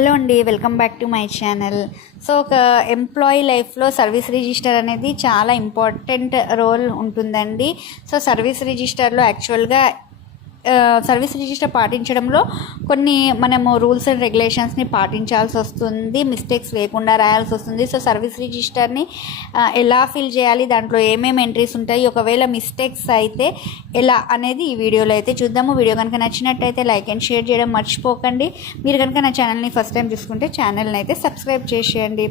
Hello అండి welcome back to my channel. So ఒక employee లైఫ్లో సర్వీస్ రిజిస్టర్ అనేది చాలా ఇంపార్టెంట్ రోల్ ఉంటుందండి. సో సర్వీస్ రిజిస్టర్లో యాక్చువల్గా సర్వీస్ రిజిస్టర్ పాటించడంలో కొన్ని మనము రూల్స్ అండ్ రెగ్యులేషన్స్ని పాటించాల్సి వస్తుంది మిస్టేక్స్ లేకుండా రాయాల్సి వస్తుంది. సో సర్వీస్ రిజిస్టర్ని ఎలా ఫిల్ చేయాలి దాంట్లో ఏమేమి ఎంట్రీస్ ఉంటాయి ఒకవేళ మిస్టేక్స్ అయితే ఎలా అనేది ఈ వీడియోలో అయితే చూద్దాము. వీడియో కనుక నచ్చినట్టయితే లైక్ అండ్ షేర్ చేయడం మర్చిపోకండి. మీరు కనుక నా ఛానల్ని ఫస్ట్ టైం చూసుకుంటే ఛానల్ని అయితే సబ్స్క్రైబ్ చేసేయండి.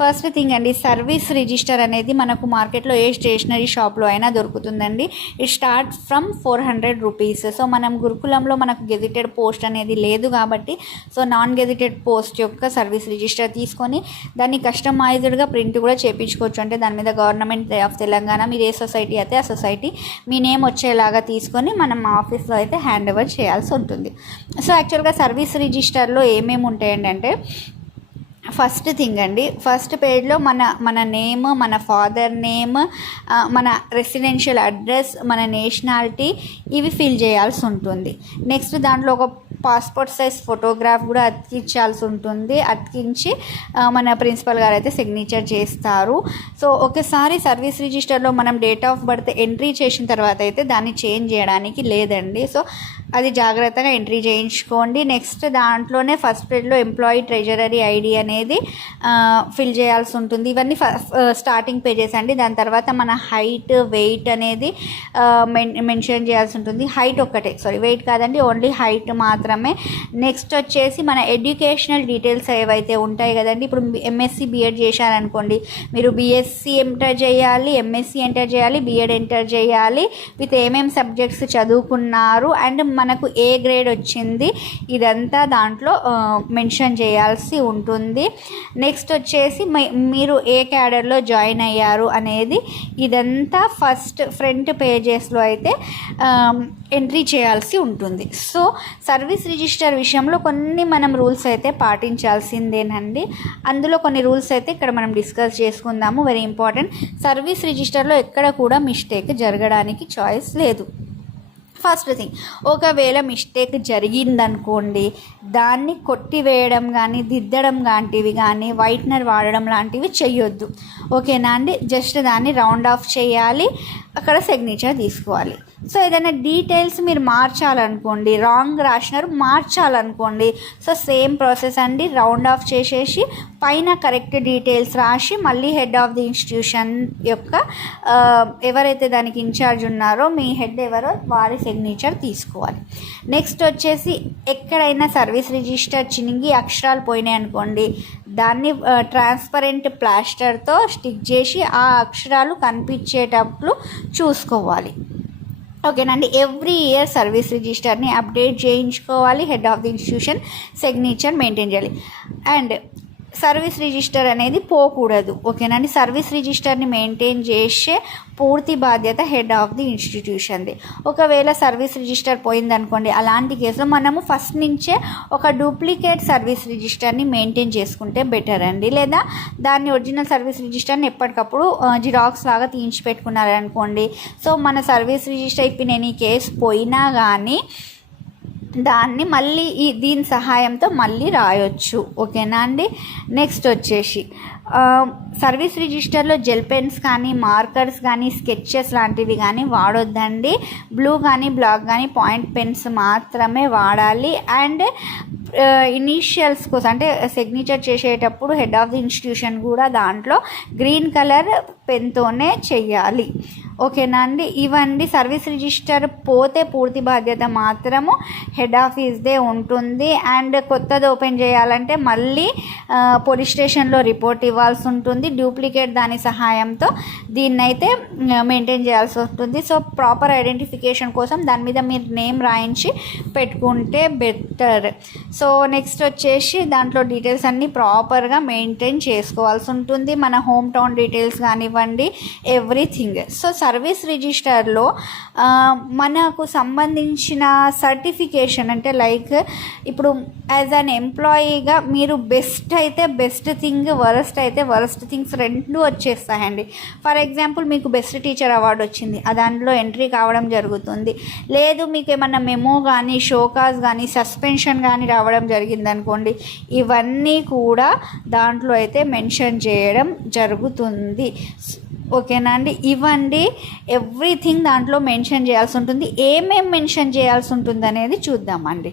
ఫస్ట్ థింగ్ అండి సర్వీస్ రిజిస్టర్ అనేది మనకు మార్కెట్లో ఏ స్టేషనరీ షాప్లో అయినా దొరుకుతుందండి. It start from four hundred rupees so మనం గురుకులంలో మనకు గెజిటెడ్ పోస్ట్ అనేది లేదు కాబట్టి సో నాన్ గెజిటెడ్ పోస్ట్ యొక్క సర్వీస్ రిజిస్టర్ తీసుకొని దాన్ని కస్టమైజ్డ్గా ప్రింట్ కూడా చేయించుకోవచ్చు అంటే దాని మీద గవర్నమెంట్ ఆఫ్ తెలంగాణ మీరు ఏ సొసైటీ అయితే ఆ సొసైటీ మీ నేమ్ వచ్చేలాగా తీసుకొని మనం ఆఫీస్లో అయితే హ్యాండ్ ఓవర్ చేయాల్సి ఉంటుంది. సో యాక్చువల్గా సర్వీస్ రిజిస్టర్లో ఏమేమి ఉంటాయండి అంటే ఫస్ట్ థింగ్ అండి. ఫస్ట్ పేజ్లో మన మన నేమ్ మన ఫాదర్ నేమ్ మన రెసిడెన్షియల్ అడ్రస్ మన నేషనాలిటీ ఇవి ఫిల్ చేయాల్సి ఉంటుంది. నెక్స్ట్ దాంట్లో ఒక పాస్పోర్ట్ సైజ్ ఫోటోగ్రాఫ్ కూడా అతికించాల్సి ఉంటుంది. అతికించి మన ప్రిన్సిపల్ గారు అయితే సిగ్నేచర్ చేస్తారు. సో ఒకసారి సర్వీస్ రిజిస్టర్లో మనం డేట్ ఆఫ్ బర్త్ ఎంట్రీ చేసిన తర్వాత అయితే దాన్ని చేంజ్ చేయడానికి లేదండి. సో అది జాగ్రత్తగా ఎంట్రీ చేయించుకోండి. నెక్స్ట్ దాంట్లోనే ఫస్ట్ పేజ్లో ఎంప్లాయీ ట్రెజరీ ఐడి అనేది ఫిల్ చేయాల్సి ఉంటుంది. ఇవన్నీ స్టార్టింగ్ పేజెస్ అండి. దాని తర్వాత మన హైట్ వెయిట్ అనేది మెన్ మెన్షన్ చేయాల్సి ఉంటుంది. హైట్ ఒక్కటే సారీ వెయిట్ కాదండి ఓన్లీ హైట్ మాత్రమే. నెక్స్ట్ వచ్చేసి మన ఎడ్యుకేషనల్ డీటెయిల్స్ ఏవైతే ఉంటాయి కదండి ఇప్పుడు ఎంఎస్సి బీఎడ్ చేశారనుకోండి మీరు బీఎస్సీ ఎంటర్ చేయాలి ఎంఎస్సి ఎంటర్ చేయాలి బీఎడ్ ఎంటర్ చేయాలి విత్ ఏమేమి సబ్జెక్ట్స్ చదువుకున్నారు అండ్ మనకు ఏ గ్రేడ్ వచ్చింది ఇదంతా దాంట్లో మెన్షన్ చేయాల్సి ఉంటుంది. నెక్స్ట్ వచ్చేసి మీరు ఏ క్యాడర్లో జాయిన్ అయ్యారు అనేది ఇదంతా ఫస్ట్ ఫ్రంట్ పేజెస్లో అయితే ఎంట్రీ చేయాల్సి ఉంటుంది. సో సర్వీస్ రిజిస్టర్ విషయంలో కొన్ని మనం రూల్స్ అయితే పాటించాల్సిందేనండి. అందులో కొన్ని రూల్స్ అయితే ఇక్కడ మనం డిస్కస్ చేసుకుందాము. వెరీ ఇంపార్టెంట్ సర్వీస్ రిజిస్టర్లో ఎక్కడ కూడా మిస్టేక్ జరగడానికి చాయిస్ లేదు. First thing. ఒకవేళ మిస్టేక్ జరిగిందనుకోండి దాన్ని కొట్టివేయడం కానీ దిద్దడం లాంటివి కానీ వైట్నర్ వాడడం లాంటివి చెయ్యొద్దు. ఓకేనా అండి? జస్ట్ దాన్ని రౌండ్ ఆఫ్ చేయాలి. అక్కడ సిగ్నేచర్ తీసుకోవాలి. సో ఏదైనా డీటెయిల్స్ మీరు మార్చాలనుకోండి రాంగ్ రాసినారు మార్చాలనుకోండి. సో సేమ్ ప్రాసెస్ అండి. రౌండ్ ఆఫ్ చేసేసి పైన కరెక్ట్ డీటెయిల్స్ రాసి మళ్ళీ హెడ్ ఆఫ్ ది ఇన్స్టిట్యూషన్ యొక్క ఎవరైతే దానికి ఇన్ఛార్జ్ ఉన్నారో మీ హెడ్ ఎవరో వారి సిగ్నేచర్ తీసుకోవాలి. నెక్స్ట్ వచ్చేసి ఎక్కడైనా సర్వీస్ రిజిస్టర్ చినిగి అక్షరాలు పోయినాయి అనుకోండి. దాన్ని ట్రాన్స్పరెంట్ ప్లాస్టర్తో స్టిక్ చేసి ఆ అక్షరాలు కనిపించేటప్పుడు చూసుకోవాలి. ఓకేనండి. ఎవ్రీ ఇయర్ సర్వీస్ రిజిస్టర్ని అప్డేట్ చేయించుకోవాలి. Head of the institution signature maintain చేయాలి. అండ్ సర్వీస్ రిజిస్టర్ అనేది పోకూడదు ఓకేనండి సర్వీస్ రిజిస్టర్ని మెయింటైన్ చేసే పూర్తి బాధ్యత హెడ్ ఆఫ్ ది ఇన్స్టిట్యూషన్ది. ఒకవేళ సర్వీస్ రిజిస్టర్ పోయిందనుకోండి అలాంటి కేసులో మనము ఫస్ట్ నుంచే ఒక డూప్లికేట్ సర్వీస్ రిజిస్టర్ని మెయింటైన్ చేసుకుంటే బెటర్ అండి. లేదా దాన్ని ఒరిజినల్ సర్వీస్ రిజిస్టర్ని ఎప్పటికప్పుడు జిరాక్స్ లాగా తీయించి పెట్టుకున్నారనుకోండి. సో మన సర్వీస్ రిజిస్టర్ ఇప్పుడు నేను ఈ కేసు పోయినా కానీ దాన్ని మళ్ళీ ఈ దీని సహాయంతో మళ్ళీ రాయొచ్చు. ఓకేనా అండి? నెక్స్ట్ వచ్చేసి సర్వీస్ రిజిస్టర్లో జెల్ పెన్స్ కానీ మార్కర్స్ కానీ స్కెచెస్ లాంటివి కానీ వాడొద్దండి. బ్లూ కానీ బ్లాక్ కానీ పాయింట్ పెన్స్ మాత్రమే వాడాలి. అండ్ ఇనీషియల్స్ కోసం అంటే సిగ్నేచర్ చేసేటప్పుడు హెడ్ ఆఫ్ ది ఇన్స్టిట్యూషన్ కూడా దాంట్లో గ్రీన్ కలర్ పెన్తోనే చెయ్యాలి. ఓకేనా అండి ఇవండి సర్వీస్ రిజిస్టర్ పోతే పూర్తి బాధ్యత మాత్రము హెడ్ ఆఫీస్దే ఉంటుంది. అండ్ కొత్తది ఓపెన్ చేయాలంటే మళ్ళీ పోలీస్ స్టేషన్లో రిపోర్ట్ ఇవ్వాల్సి ఉంటుంది. డూప్లికేట్ దాని సహాయంతో దీన్నైతే మెయింటైన్ చేయాల్సి ఉంటుంది. సో ప్రాపర్ ఐడెంటిఫికేషన్ కోసం దాని మీద మీరు నేమ్ రాయించి పెట్టుకుంటే బెటర్. సో నెక్స్ట్ వచ్చేసి దాంట్లో డీటెయిల్స్ అన్నీ ప్రాపర్గా మెయింటైన్ చేసుకోవాల్సి ఉంటుంది. మన హోమ్ టౌన్ డీటెయిల్స్ కానివ్వండి ఎవ్రీథింగ్. సో సర్వీస్ రిజిస్టర్లో మనకు సంబంధించిన సర్టిఫికేషన్ అంటే లైక్ ఇప్పుడు యాజ్ అన్ ఎంప్లాయీగా మీరు బెస్ట్ అయితే బెస్ట్ థింగ్ వరస్ట్ అయితే వరస్ట్ థింగ్స్ రెండు వచ్చేస్తాయండి. ఫర్ ఎగ్జాంపుల్ మీకు బెస్ట్ టీచర్ అవార్డు వచ్చింది దాంట్లో ఎంట్రీ కావడం జరుగుతుంది. లేదు మీకు ఏమన్నా మెమో కానీ షోకాస్ కానీ సస్పెన్షన్ కానీ రావడం జరిగింది అనుకోండి ఇవన్నీ కూడా దాంట్లో అయితే మెన్షన్ చేయడం జరుగుతుంది. ఓకేనా అండి? ఇవ్వండి. ఎవ్రీథింగ్ దాంట్లో మెన్షన్ చేయాల్సి ఉంటుంది. ఏమేం మెన్షన్ చేయాల్సి ఉంటుంది అనేది చూద్దామండి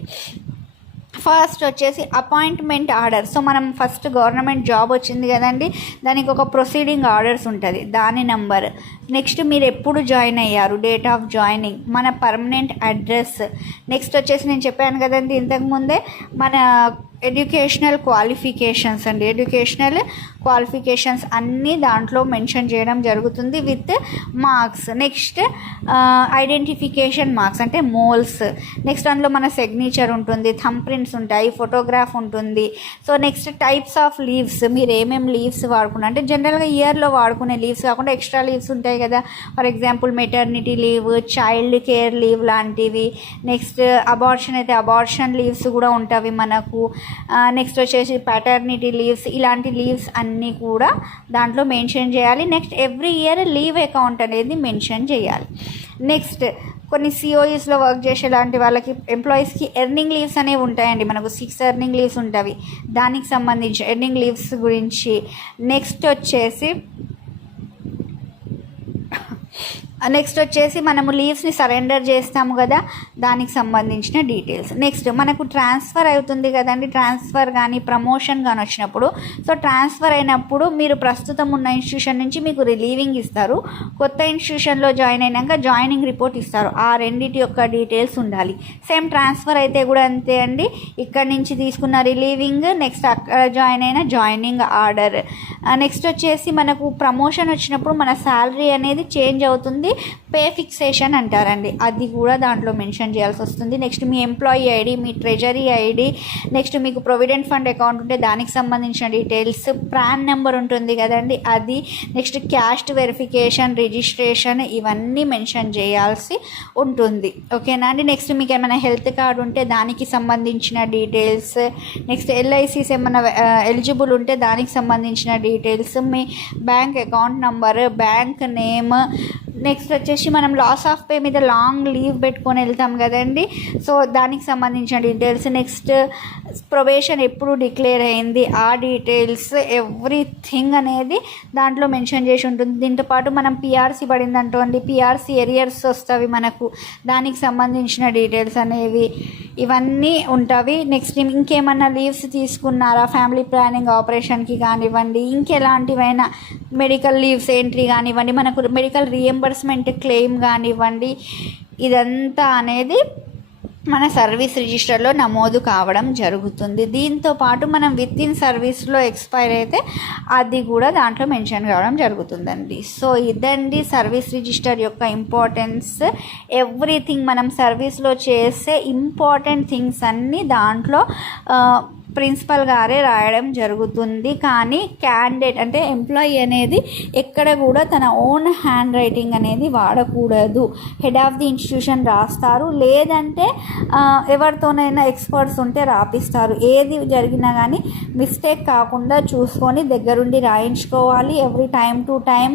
ఫస్ట్ వచ్చేసి అపాయింట్మెంట్ ఆర్డర్. సో మనం ఫస్ట్ గవర్నమెంట్ జాబ్ వచ్చింది కదండి. దానికి ఒక ప్రొసీడింగ్ ఆర్డర్స్ ఉంటుంది. దాని నెంబర్. నెక్స్ట్ మీరు ఎప్పుడు జాయిన్ అయ్యారు? Date of joining. మన పర్మనెంట్ అడ్రస్. నెక్స్ట్ వచ్చేసి నేను చెప్పాను కదండి ఇంతకుముందే మన ఎడ్యుకేషనల్ క్వాలిఫికేషన్స్ అండి. ఎడ్యుకేషనల్ క్వాలిఫికేషన్స్ అన్నీ దాంట్లో మెన్షన్ చేయడం జరుగుతుంది with marks. Next identification marks అంటే మోల్స్. నెక్స్ట్ అందులో మన సిగ్నేచర్ ఉంటుంది థమ్ ప్రింట్స్ ఉంటాయి ఫోటోగ్రాఫ్ ఉంటుంది. So next types of leaves మీరు ఏమేమి లీవ్స్ వాడుకున్నారు అంటే జనరల్గా ఇయర్లో వాడుకునే లీవ్స్ కాకుండా ఎక్స్ట్రా లీవ్స్ ఉంటాయి కదా. For example maternity leave child care leave లాంటివి. నెక్స్ట్ అబార్షన్ అయితే అబార్షన్ లీవ్స్ కూడా ఉంటాయి మనకు. నెక్స్ట్ వచ్చేసి ప్యాటర్నిటీ లీవ్స్ ఇలాంటి లీవ్స్ అన్నీ కూడా దాంట్లో మెన్షన్ చేయాలి. Next every year leave account అనేది మెన్షన్ చేయాలి. నెక్స్ట్ కొన్ని సిఓఈస్లో వర్క్ చేసే లాంటి వాళ్ళకి ఎంప్లాయీస్కి ఎర్నింగ్ లీవ్స్ అనేవి ఉంటాయండి. మనకు సిక్స్ ఎర్నింగ్ లీవ్స్ ఉంటాయి. దానికి సంబంధించి ఎర్నింగ్ లీవ్స్ గురించి. నెక్స్ట్ వచ్చేసి నెక్స్ట్ వచ్చేసి మనము లీవ్స్ని సరెండర్ చేస్తాము కదా దానికి సంబంధించిన డీటెయిల్స్ నెక్స్ట్ మనకు ట్రాన్స్ఫర్ అవుతుంది కదండి ట్రాన్స్ఫర్ కానీ ప్రమోషన్ కానీ వచ్చినప్పుడు. సో ట్రాన్స్ఫర్ అయినప్పుడు మీరు ప్రస్తుతం ఉన్న ఇన్స్టిట్యూషన్ నుంచి మీకు రిలీవింగ్ ఇస్తారు. కొత్త ఇన్స్టిట్యూషన్లో జాయిన్ అయినాక జాయినింగ్ రిపోర్ట్ ఇస్తారు. ఆ రెండింటి యొక్క డీటెయిల్స్ ఉండాలి. సేమ్ ట్రాన్స్ఫర్ అయితే కూడా అంతే అండి. ఇక్కడ నుంచి తీసుకున్న రిలీవింగ్ నెక్స్ట్ అక్కడ జాయిన్ అయిన జాయినింగ్ ఆర్డర్ నెక్స్ట్ వచ్చేసి మనకు ప్రమోషన్ వచ్చినప్పుడు మన శాలరీ అనేది చేంజ్ అవుతుంది. పే ఫిక్సేషన్ అంటారండి. అది కూడా దాంట్లో మెన్షన్ చేయాల్సి వస్తుంది. నెక్స్ట్ మీ ఎంప్లాయీ ఐడి మీ ట్రెజరీ ఐడి నెక్స్ట్ మీకు ప్రొవిడెంట్ ఫండ్ అకౌంట్ ఉంటే దానికి సంబంధించిన డీటెయిల్స్ ప్రాన్ నెంబర్ ఉంటుంది కదండి. అది నెక్స్ట్ క్యాస్ట్ వెరిఫికేషన్ రిజిస్ట్రేషన్ ఇవన్నీ మెన్షన్ చేయాల్సి ఉంటుంది. ఓకేనా అండి? నెక్స్ట్ మీకు ఏమైనా హెల్త్ కార్డు ఉంటే దానికి సంబంధించిన డీటెయిల్స్ నెక్స్ట్ ఎల్ఐసిస్ ఏమైనా ఎలిజిబుల్ ఉంటే దానికి సంబంధించిన డీటెయిల్స్ మీ bank account number bank name next వచ్చేసి మనం లాస్ ఆఫ్ పే మీద లాంగ్ లీవ్ పెట్టుకొని వెళ్తాం కదండి. సో దానికి సంబంధించిన డీటెయిల్స్ నెక్స్ట్ ప్రొబేషన్ ఎప్పుడు డిక్లేర్ అయింది? ఆ డీటెయిల్స్ ఎవ్రీథింగ్ అనేది దాంట్లో మెన్షన్ చేసి ఉంటుంది. దీంతో పాటు మనం పిఆర్సీ పడిందంటోండి పిఆర్సీ ఎరియర్స్ వస్తాయి మనకు. దానికి సంబంధించిన డీటెయిల్స్ అనేవి. ఇవన్నీ ఉంటాయి నెక్స్ట్ ఇంకేమన్నా లీవ్స్ తీసుకున్నారా? ఫ్యామిలీ ప్లానింగ్ ఆపరేషన్కి కానివ్వండి ఇంకెలాంటివైనా మెడికల్ లీవ్స్ ఎంట్రీ కానివ్వండి మనకు మెడికల్ రియంబర్స్మెంట్ క్లెయిమ్ కానివ్వండి ఇదంతా అనేది మన సర్వీస్ రిజిస్టర్లో నమోదు కావడం జరుగుతుంది. దీంతో పాటు మనం విత్ ఇన్ సర్వీస్లో ఎక్స్పైర్ అయితే అది కూడా దాంట్లో మెన్షన్ కావడం జరుగుతుందండి. సో ఇదండి సర్వీస్ రిజిస్టర్ యొక్క ఇంపార్టెన్స్. ఎవ్రీథింగ్ మనం సర్వీస్లో చేసే ఇంపార్టెంట్ థింగ్స్ అన్నీ దాంట్లో ప్రిన్సిపల్ గారే రాయడం జరుగుతుంది. కానీ క్యాండిడేట్ అంటే ఎంప్లాయీ అనేది ఎక్కడ కూడా తన ఓన్ హ్యాండ్ రైటింగ్ అనేది వాడకూడదు. హెడ్ ఆఫ్ ది ఇన్స్టిట్యూషన్ రాస్తారు. లేదంటే ఎవరితోనైనా ఎక్స్పర్ట్స్ ఉంటే రాపిస్తారు. ఏది జరిగినా కానీ మిస్టేక్ కాకుండా చూసుకొని దగ్గరుండి రాయించుకోవాలి. Every time to time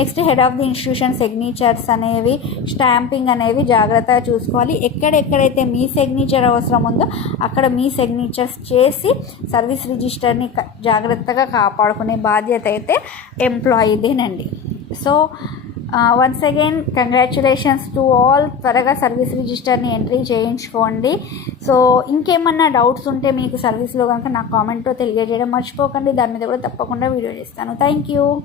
next head of the institution signatures అనేవి స్టాంపింగ్ అనేవి జాగ్రత్తగా చూసుకోవాలి. ఎక్కడెక్కడైతే మీ సిగ్నేచర్ అవసరం ఉందో అక్కడ మీ సిగ్నేచర్స్ చేసి సర్వీస్ రిజిస్టర్ని జాగ్రత్తగా కాపాడుకునే బాధ్యత అయితే ఎంప్లాయీదేనండి so once again congratulations to all త్వరగా సర్వీస్ రిజిస్టర్ని ఎంట్రీ చేయించుకోండి. సో ఇంకేమన్నా డౌట్స్ ఉంటే మీకు సర్వీస్లో కనుక నాకు కామెంట్తో తెలియజేయడం మర్చిపోకండి. దాని మీద కూడా తప్పకుండా వీడియో చేస్తాను. Thank you.